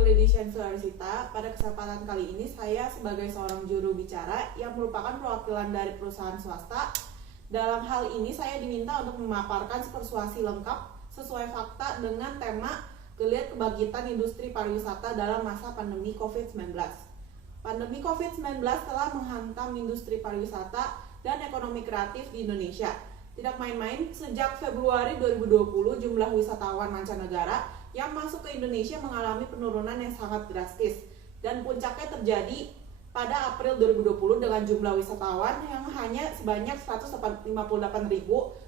Gledisian Sularisita. Pada kesempatan kali ini saya sebagai seorang juru bicara yang merupakan perwakilan dari perusahaan swasta. Dalam hal ini saya diminta untuk memaparkan persuasi lengkap sesuai fakta dengan tema Geliat Kebangkitan Industri Pariwisata dalam masa pandemi COVID-19. Pandemi COVID-19 telah menghantam industri pariwisata dan ekonomi kreatif di Indonesia. Tidak main-main, sejak Februari 2020 jumlah wisatawan mancanegara yang masuk ke Indonesia mengalami penurunan yang sangat drastis, dan puncaknya terjadi pada April 2020 dengan jumlah wisatawan yang hanya sebanyak 158.000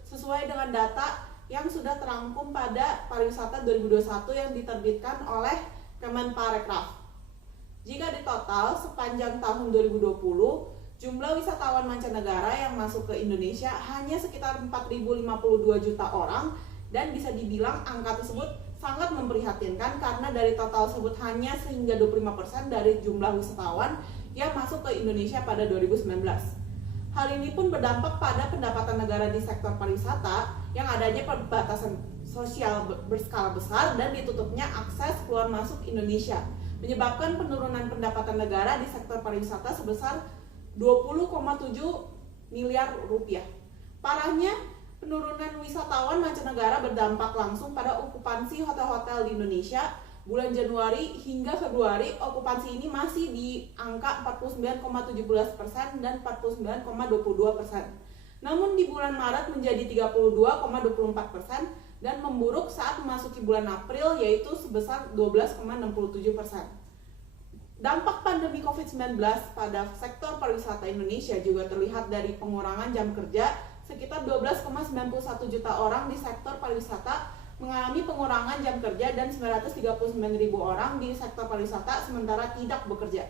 sesuai dengan data yang sudah terangkum pada pariwisata 2021 yang diterbitkan oleh Kemenparekraf. Jika ditotal sepanjang tahun 2020, jumlah wisatawan mancanegara yang masuk ke Indonesia hanya sekitar 4.052 juta orang, dan bisa dibilang angka tersebut sangat memprihatinkan karena dari total tersebut hanya sehingga 25% dari jumlah wisatawan yang masuk ke Indonesia pada 2019. Hal ini pun berdampak pada pendapatan negara di sektor pariwisata yang adanya pembatasan sosial berskala besar dan ditutupnya akses keluar masuk Indonesia, menyebabkan penurunan pendapatan negara di sektor pariwisata sebesar 20,7 miliar rupiah. Parahnya, penurunan wisatawan mancanegara berdampak langsung pada okupansi hotel-hotel di Indonesia. Bulan Januari hingga Februari, okupansi ini masih di angka 49,17% dan 49,22%. Namun di bulan Maret menjadi 32,24% dan memburuk saat memasuki bulan April, yaitu sebesar 12,67%. Dampak pandemi COVID-19 pada sektor pariwisata Indonesia juga terlihat dari pengurangan jam kerja. Sekitar 12,91 juta orang di sektor pariwisata mengalami pengurangan jam kerja dan 939.000 orang di sektor pariwisata sementara tidak bekerja.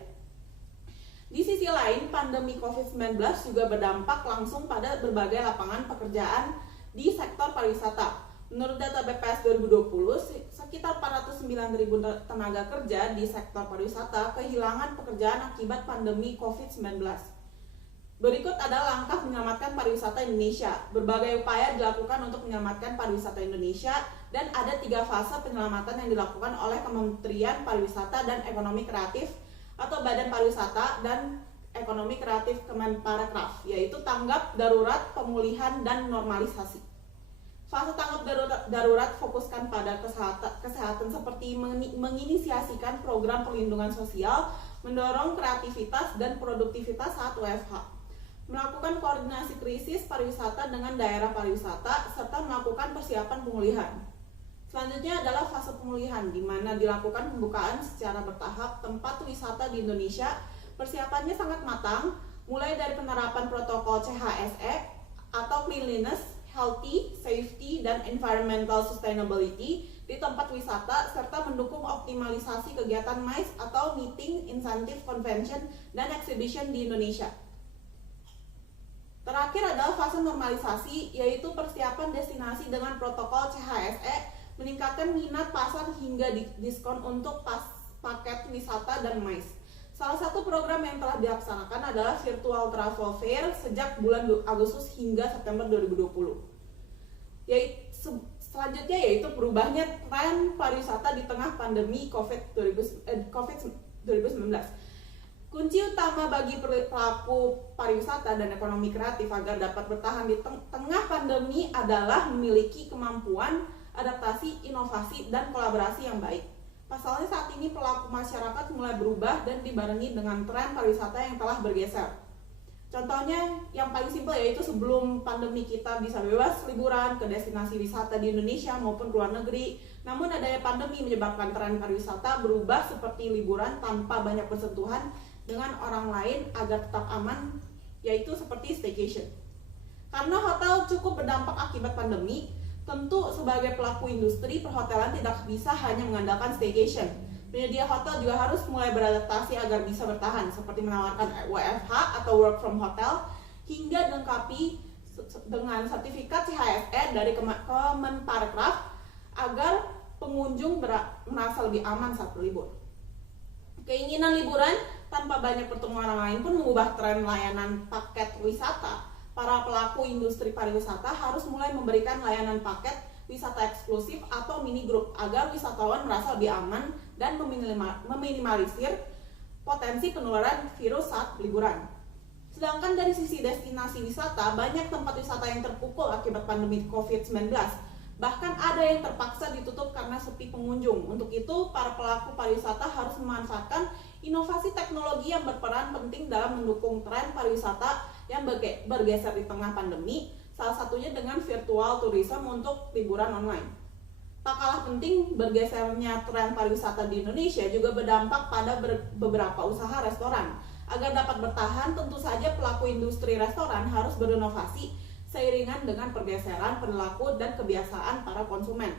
Di sisi lain, pandemi COVID-19 juga berdampak langsung pada berbagai lapangan pekerjaan di sektor pariwisata. Menurut data BPS 2020, sekitar 409.000 tenaga kerja di sektor pariwisata kehilangan pekerjaan akibat pandemi COVID-19. Berikut adalah langkah menyelamatkan pariwisata Indonesia. Berbagai upaya dilakukan untuk menyelamatkan pariwisata Indonesia, dan ada 3 fase penyelamatan yang dilakukan oleh Kementerian Pariwisata dan Ekonomi Kreatif atau Badan Pariwisata dan Ekonomi Kreatif Kemenparekraf, yaitu tanggap darurat, pemulihan, dan normalisasi. Fase tanggap darurat fokuskan pada kesehatan seperti menginisiasikan program perlindungan sosial, mendorong kreativitas dan produktivitas saat WFH, melakukan koordinasi krisis pariwisata dengan daerah pariwisata, serta melakukan persiapan pemulihan. Selanjutnya adalah fase pemulihan, di mana dilakukan pembukaan secara bertahap tempat wisata di Indonesia. Persiapannya sangat matang, mulai dari penerapan protokol CHSE atau Cleanliness, Healthy, Safety, dan Environmental Sustainability di tempat wisata, serta mendukung optimalisasi kegiatan MICE atau Meeting, Incentive, Convention, dan Exhibition di Indonesia. Terakhir adalah fase normalisasi, yaitu persiapan destinasi dengan protokol CHSE, meningkatkan minat pasar hingga diskon untuk paket wisata dan MICE. Salah satu program yang telah dilaksanakan adalah Virtual Travel Fair sejak bulan Agustus hingga September 2020. Selanjutnya yaitu berubahnya tren pariwisata di tengah pandemi COVID-19. Kunci utama bagi pelaku pariwisata dan ekonomi kreatif agar dapat bertahan di tengah pandemi adalah memiliki kemampuan adaptasi, inovasi, dan kolaborasi yang baik. Pasalnya saat ini pelaku masyarakat mulai berubah dan dibarengi dengan tren pariwisata yang telah bergeser. Contohnya yang paling simpel yaitu sebelum pandemi kita bisa bebas liburan ke destinasi wisata di Indonesia maupun ke luar negeri. Namun adanya pandemi menyebabkan tren pariwisata berubah seperti liburan tanpa banyak bersentuhan dengan orang lain agar tetap aman, yaitu seperti staycation. Karena hotel cukup berdampak akibat pandemi, tentu sebagai pelaku industri perhotelan tidak bisa hanya mengandalkan staycation. Penyedia hotel juga harus mulai beradaptasi agar bisa bertahan, seperti menawarkan WFH atau work from hotel, hingga dilengkapi dengan sertifikat CHSE dari Kemenparekraf agar pengunjung merasa lebih aman saat berlibur. Keinginan liburan tanpa banyak bertemu orang lain pun mengubah tren layanan paket wisata. Para pelaku industri pariwisata harus mulai memberikan layanan paket wisata eksklusif atau mini grup agar wisatawan merasa lebih aman dan meminimalisir potensi penularan virus saat liburan. Sedangkan dari sisi destinasi wisata, banyak tempat wisata yang terpukul akibat pandemi COVID-19. Bahkan ada yang terpaksa ditutup karena sepi pengunjung. Untuk itu, para pelaku pariwisata harus memanfaatkan inovasi teknologi yang berperan penting dalam mendukung tren pariwisata yang bergeser di tengah pandemi, salah satunya dengan virtual tourism untuk liburan online. Tak kalah penting, bergesernya tren pariwisata di Indonesia juga berdampak pada beberapa usaha restoran. Agar dapat bertahan, tentu saja pelaku industri restoran harus berinovasi seiringan dengan pergeseran perilaku dan kebiasaan para konsumen.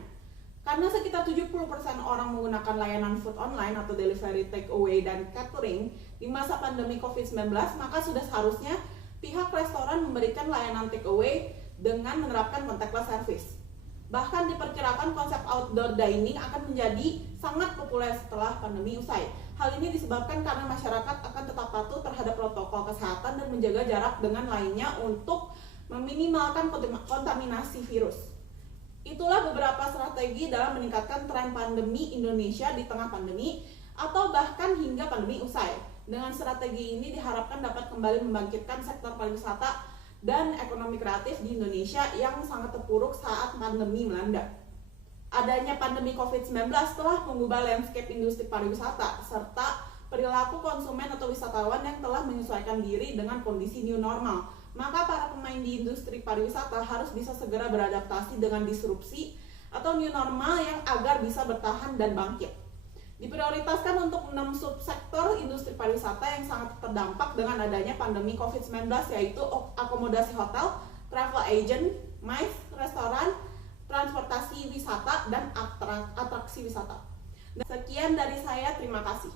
Karena sekitar 70% orang menggunakan layanan food online atau delivery, take away, dan catering di masa pandemi COVID-19, maka sudah seharusnya pihak restoran memberikan layanan take away dengan menerapkan contactless service. Bahkan diperkirakan konsep outdoor dining akan menjadi sangat populer setelah pandemi usai. Hal ini disebabkan karena masyarakat akan tetap patuh terhadap protokol kesehatan dan menjaga jarak dengan lainnya untuk meminimalkan kontaminasi virus. Itulah beberapa strategi dalam meningkatkan tren pandemi Indonesia di tengah pandemi atau bahkan hingga pandemi usai. Dengan strategi ini diharapkan dapat kembali membangkitkan sektor pariwisata dan ekonomi kreatif di Indonesia yang sangat terpuruk saat pandemi melanda. Adanya pandemi COVID-19 telah mengubah landscape industri pariwisata serta perilaku konsumen atau wisatawan yang telah menyesuaikan diri dengan kondisi new normal. Maka para pemain di industri pariwisata harus bisa segera beradaptasi dengan disrupsi atau new normal yang agar bisa bertahan dan bangkit. Diprioritaskan untuk 6 subsektor industri pariwisata yang sangat terdampak dengan adanya pandemi COVID-19, yaitu akomodasi hotel, travel agent, MICE, restoran, transportasi wisata, dan atraksi wisata. Sekian dari saya, terima kasih.